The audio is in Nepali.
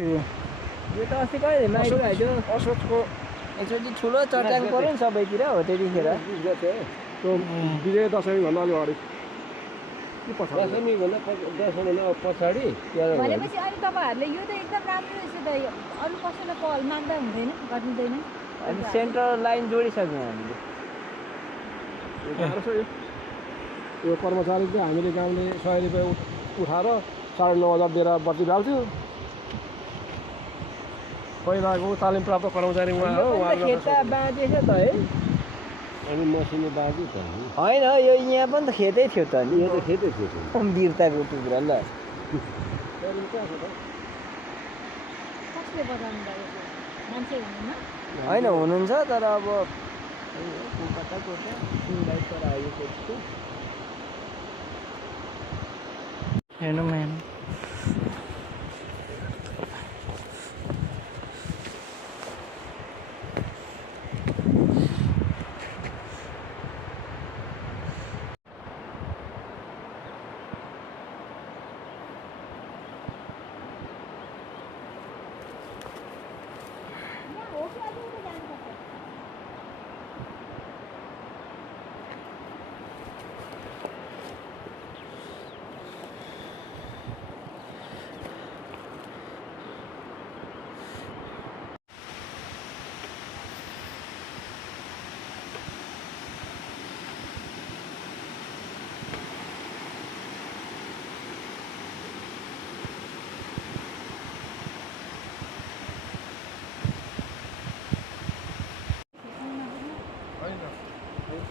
यो त अस्ति कहिले माइलो आइदियो असोजको एकचोटि ठुलो चट्याङ पऱ्यो नि सबैतिर हो त्यतिखेर त्यो विजय दशमीभन्दा अलि अगाडि के पछाडि दशमीभन्दा पछाडि भनेपछि अनि तपाईँहरूले यो त एकदम राम्रो रहेछ त अरू कसैलाई पहल माग्दा हुँदैन गरिँदैन अनि सेन्ट्रल लाइन जोडिसक्यौँ हामीले गाह्रो छ यो कर्मचारी चाहिँ हामीले गाउँले 100 रुपियाँ उठाएर 9.5 दिएर बत्ती डाल्थ्यो पहिलाको तालिम प्राप्त कर्मचारी उहाँ हो खेत त बाँझेछ त है अनि मसिनो बाँकी त होइन यो यहाँ पनि त खेतै थियो त नि यो त खेतै थियो वीरताको टुक्रा ल कसले बजाउनु भयो मान्छे हुनुहुन्न होइन हुनुहुन्छ तर अब कता हेर्नु